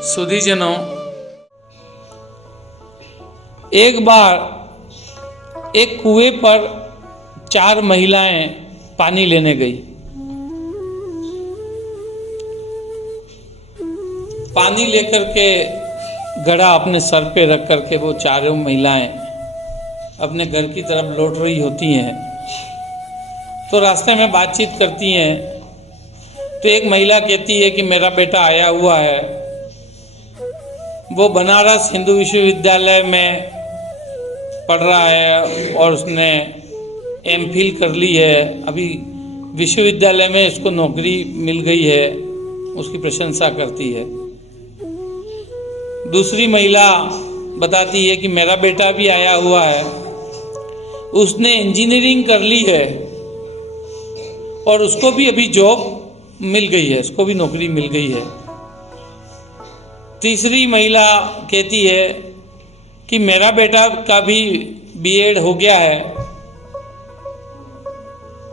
सुधीजनों, एक बार एक कुएं पर 4 महिलाएं पानी लेने गई। पानी लेकर के घड़ा अपने सर पे रख करके वो चारों महिलाएं अपने घर की तरफ लौट रही होती हैं। तो रास्ते में बातचीत करती हैं। तो एक महिला कहती है कि मेरा बेटा आया हुआ है, वो बनारस हिंदू विश्वविद्यालय में पढ़ रहा है और उसने एमफिल कर ली है। अभी विश्वविद्यालय में इसको नौकरी मिल गई है, उसकी प्रशंसा करती है। दूसरी महिला बताती है कि मेरा बेटा भी आया हुआ है, उसने इंजीनियरिंग कर ली है और उसको भी अभी जॉब मिल गई है, उसको भी नौकरी मिल गई है। तीसरी महिला कहती है कि मेरा बेटा का भी बीएड हो गया है,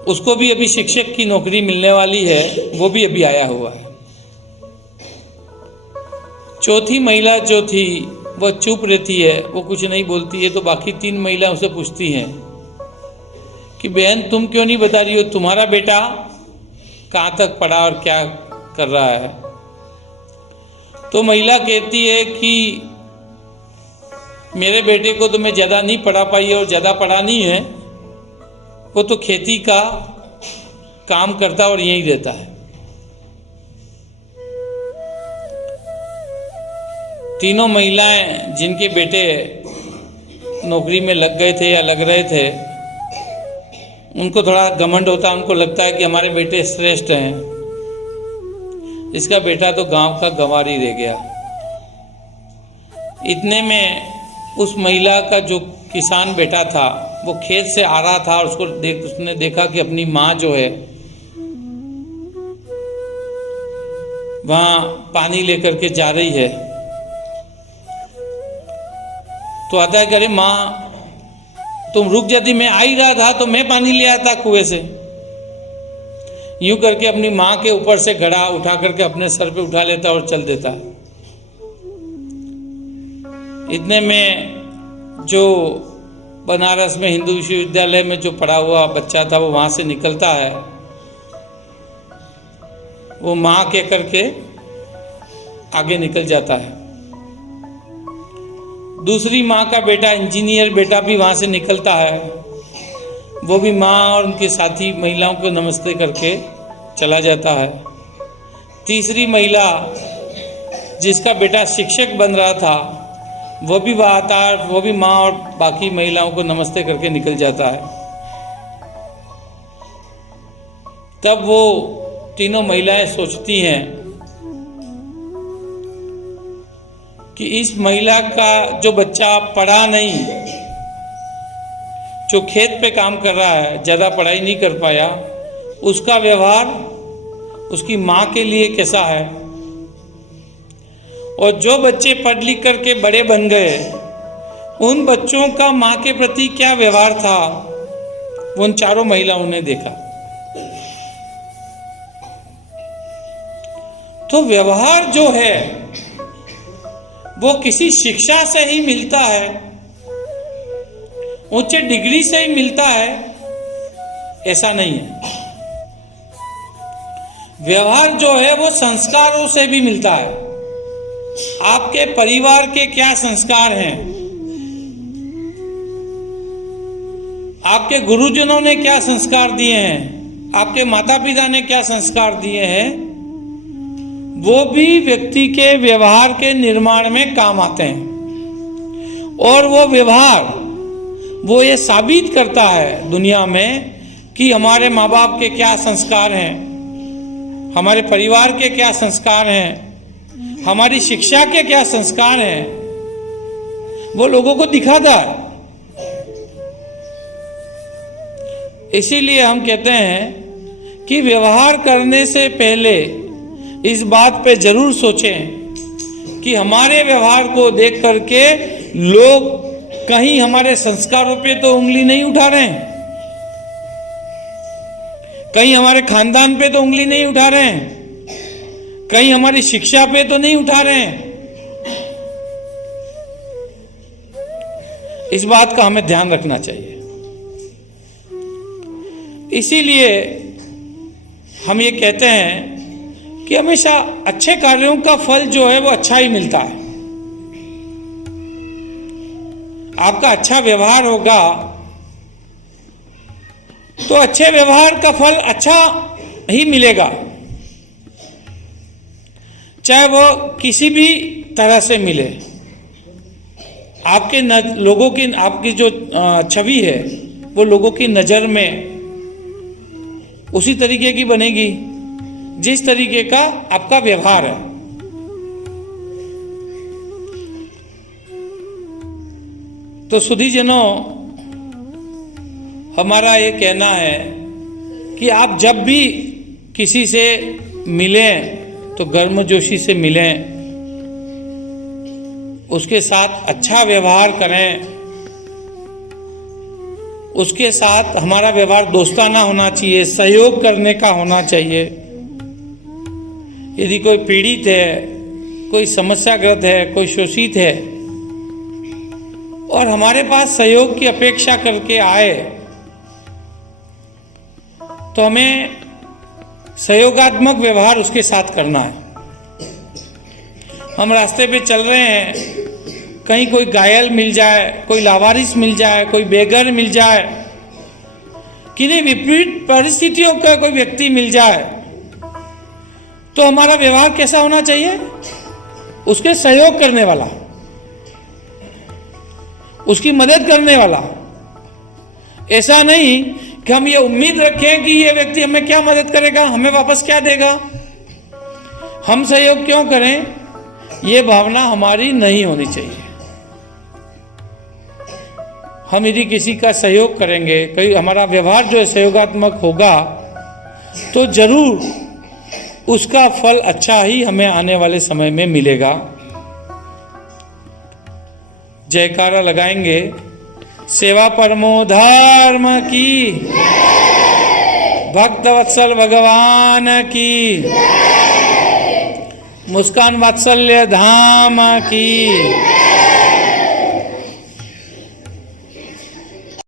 उसको भी अभी शिक्षक की नौकरी मिलने वाली है, वो भी अभी आया हुआ है। चौथी महिला जो थी वो चुप रहती है, वो कुछ नहीं बोलती है। तो बाकी 3 महिला उसे पूछती हैं कि बहन तुम क्यों नहीं बता रही हो, तुम्हारा बेटा कहाँ तक पढ़ा और क्या कर रहा है। तो महिला कहती है कि मेरे बेटे को तो मैं ज़्यादा नहीं पढ़ा पाई और ज़्यादा पढ़ा नहीं है, वो तो खेती का काम करता और यहीं रहता है। तीनों महिलाएं जिनके बेटे नौकरी में लग गए थे या लग रहे थे, उनको थोड़ा घमंड होता, उनको लगता है कि हमारे बेटे श्रेष्ठ हैं, इसका बेटा तो गांव का गंवार ही रह गया। इतने में उस महिला का जो किसान बेटा था वो खेत से आ रहा था और उसने देखा कि अपनी माँ जो है वहाँ पानी लेकर के जा रही है। तो आता है कि अरे माँ तुम रुक जाती, मैं आ ही रहा था तो मैं पानी ले आया था कुएं से। यूं करके अपनी माँ के ऊपर से घड़ा उठा करके अपने सर पे उठा लेता और चल देता। इतने में जो बनारस में हिंदू विश्वविद्यालय में जो पढ़ा हुआ बच्चा था वो वहाँ से निकलता है। वो माँ कह करके आगे निकल जाता है। दूसरी माँ का बेटा इंजीनियर बेटा भी वहाँ से निकलता है, वो भी माँ और उनके साथी महिलाओं को नमस्ते करके चला जाता है। तीसरी महिला जिसका बेटा शिक्षक बन रहा था वो भी वहाँ आता है, वो भी माँ और बाकी महिलाओं को नमस्ते करके निकल जाता है। तब वो तीनों महिलाएं सोचती हैं कि इस महिला का जो बच्चा पढ़ा नहीं, जो खेत पे काम कर रहा है, ज़्यादा पढ़ाई नहीं कर पाया, उसका व्यवहार उसकी माँ के लिए कैसा है, और जो बच्चे पढ़ लिख करके बड़े बन गए उन बच्चों का माँ के प्रति क्या व्यवहार था, वो उन चारों महिलाओं ने देखा। तो व्यवहार जो है वो किसी शिक्षा से ही मिलता है, उच्च डिग्री से ही मिलता है, ऐसा नहीं है। व्यवहार जो है वो संस्कारों से भी मिलता है। आपके परिवार के क्या संस्कार हैं, आपके गुरुजनों ने क्या संस्कार दिए हैं, आपके माता पिता ने क्या संस्कार दिए हैं, वो भी व्यक्ति के व्यवहार के निर्माण में काम आते हैं। और वो व्यवहार वो ये साबित करता है दुनिया में कि हमारे माँ बाप के क्या संस्कार हैं, हमारे परिवार के क्या संस्कार हैं, हमारी शिक्षा के क्या संस्कार हैं, वो लोगों को दिखाता है। इसीलिए हम कहते हैं कि व्यवहार करने से पहले इस बात पे जरूर सोचें कि हमारे व्यवहार को देख करके लोग कहीं हमारे संस्कारों पे तो उंगली नहीं उठा रहे हैं, कहीं हमारे खानदान पे तो उंगली नहीं उठा रहे हैं, कहीं हमारी शिक्षा पे तो नहीं उठा रहे हैं, इस बात का हमें ध्यान रखना चाहिए। इसीलिए हम ये कहते हैं कि हमेशा अच्छे कार्यों का फल जो है वो अच्छा ही मिलता है। आपका अच्छा व्यवहार होगा तो अच्छे व्यवहार का फल अच्छा ही मिलेगा, चाहे वो किसी भी तरह से मिले। आपके लोगों की आपकी जो छवि है वो लोगों की नज़र में उसी तरीके की बनेगी जिस तरीके का आपका व्यवहार है। तो सुधीजनों, हमारा ये कहना है कि आप जब भी किसी से मिलें तो गर्मजोशी से मिलें, उसके साथ अच्छा व्यवहार करें, उसके साथ हमारा व्यवहार दोस्ताना होना चाहिए, सहयोग करने का होना चाहिए। यदि कोई पीड़ित है, कोई समस्याग्रस्त है, कोई शोषित है और हमारे पास सहयोग की अपेक्षा करके आए तो हमें सहयोगात्मक व्यवहार उसके साथ करना है। हम रास्ते पे चल रहे हैं, कहीं कोई घायल मिल जाए, कोई लावारिस मिल जाए, कोई बेघर मिल जाए, किन्हीं विपरीत परिस्थितियों का कोई व्यक्ति मिल जाए, तो हमारा व्यवहार कैसा होना चाहिए? उसके सहयोग करने वाला, उसकी मदद करने वाला। ऐसा नहीं कि हम ये उम्मीद रखें कि ये व्यक्ति हमें क्या मदद करेगा, हमें वापस क्या देगा, हम सहयोग क्यों करें, ये भावना हमारी नहीं होनी चाहिए। हम यदि किसी का सहयोग करेंगे, कहीं हमारा व्यवहार जो है सहयोगात्मक होगा, तो जरूर उसका फल अच्छा ही हमें आने वाले समय में मिलेगा। जयकारा लगाएंगे, सेवा परमो धर्म की, भक्त वत्सल भगवान की, मुस्कान वात्सल्य धाम की।